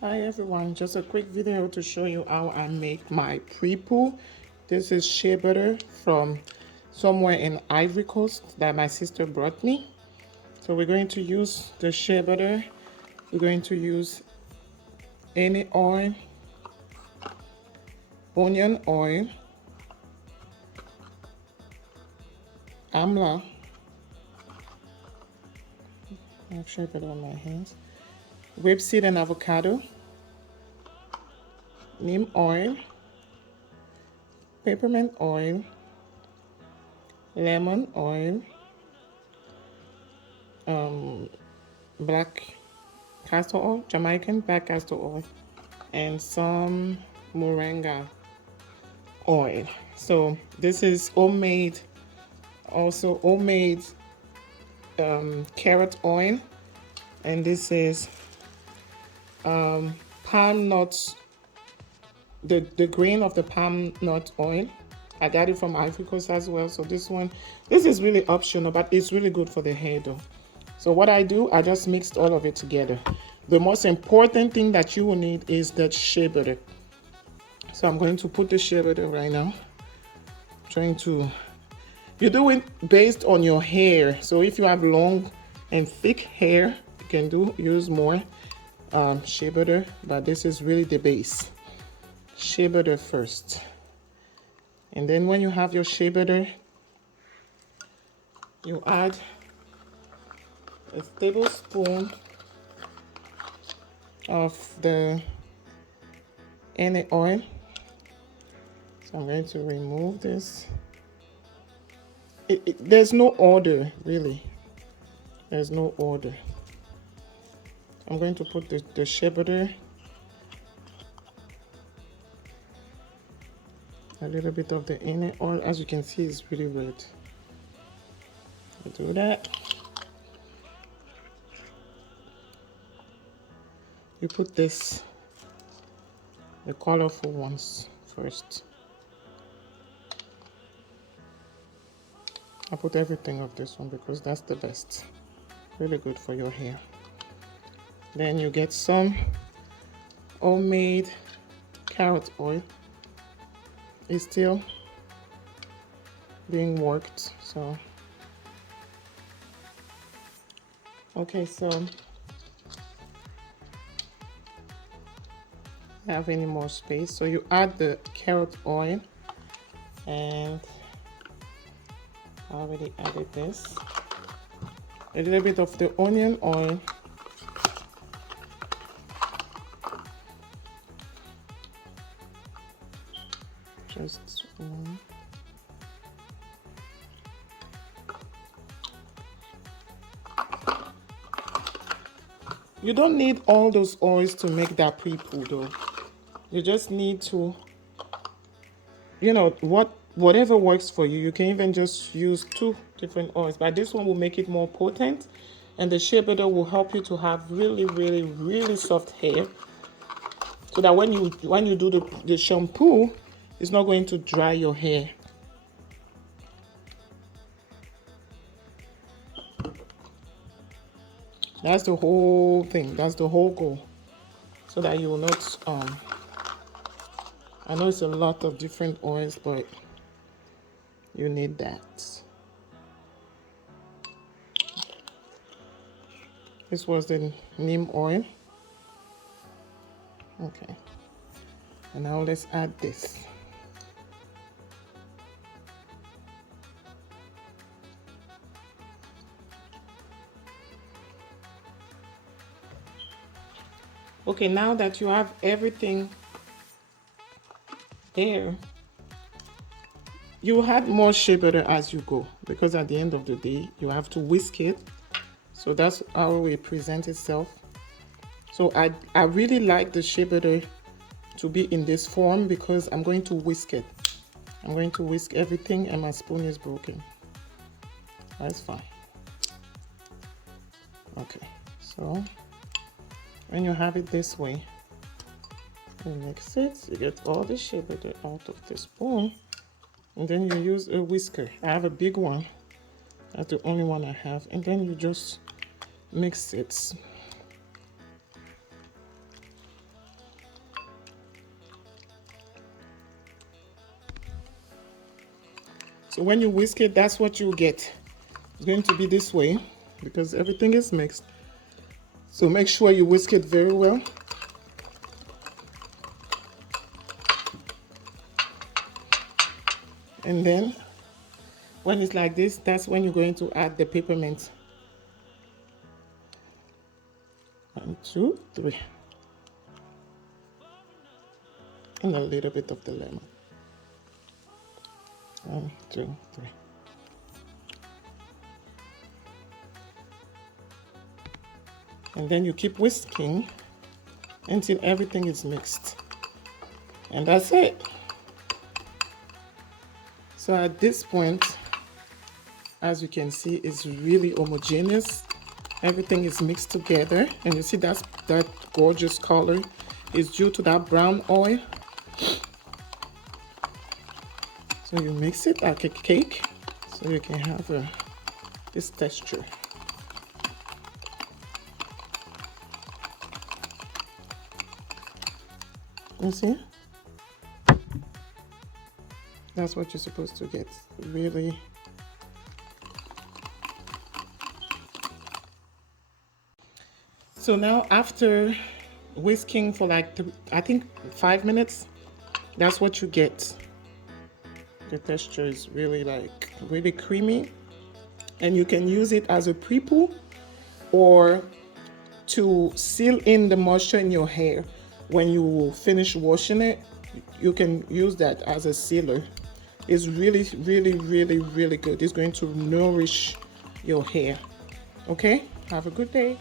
Hi everyone, just a quick video to show you how I make my Prepoo. This is shea butter from somewhere in Ivory Coast that my sister brought me. So we're going to use the shea butter. We're going to use any oil, onion oil, amla. I have shea butter on my hands. Rapeseed and avocado, neem oil, peppermint oil, lemon oil, black castor oil, Jamaican black castor oil, and some moringa oil. So this is homemade, also homemade carrot oil, and this is palm nuts, the grain of the palm nut oil. I got it from Ivory Coast as well. So this is really optional, but it's really good for the hair though. So what I do, I just mixed all of it together. The most important thing that you will need is the shea butter. So I'm going to put the shea butter right now. You do it based on your hair. So if you have long and thick hair, you can use more shea butter, but this is really the base. Shea butter first. And then when you have your shea butter, you add a tablespoon of the any oil. So I'm going to remove this. There's no order, really. There's no order. I'm going to put the shea butter, a little bit of the inner oil. As you can see, it's really red. I do that. You put the colorful ones first. I put everything of this one because that's the best. Really good for your hair. Then you get some homemade carrot oil. It's still being worked, so okay. So have any more space, so you add the carrot oil, and I already added this, a little bit of the onion oil, just one. You don't need all those oils to make that Prepoo though. You just need to, whatever works for you. You can even just use 2 different oils, but this one will make it more potent, and the shea butter will help you to have really, really, really soft hair, so that when you do the shampoo, it's not going to dry your hair. That's the whole thing. That's the whole goal, so that you will not I know it's a lot of different oils, but you need that. This was the neem oil. Okay, and now let's add this. Okay, now that you have everything there, you add more shea butter as you go, because at the end of the day, you have to whisk it. So that's how it presents itself. So I really like the shea butter to be in this form because I'm going to whisk it. I'm going to whisk everything, and my spoon is broken. That's fine. Okay, so when you have it this way, you mix it, you get all the shea butter out of the spoon, and then you use a whisker. I have a big one. That's the only one I have. And then you just mix it. So when you whisk it, that's what you get. It's going to be this way because everything is mixed. So make sure you whisk it very well. And then when it's like this, that's when you're going to add the peppermint. 1, 2, 3. And a little bit of the lemon. 1, 2, 3. And then you keep whisking until everything is mixed. And that's it. So at this point, as you can see, it's really homogeneous. Everything is mixed together. And you see that gorgeous color is due to that brown oil. So you mix it like a cake so you can have this texture. You see? That's what you're supposed to get, really. So now after whisking for like, I think 5 minutes, that's what you get. The texture is really really creamy. And you can use it as a Prepoo or to seal in the moisture in your hair. When you finish washing it, you can use that as a sealer. It's really, really, really, really good. It's going to nourish your hair. Okay? Have a good day.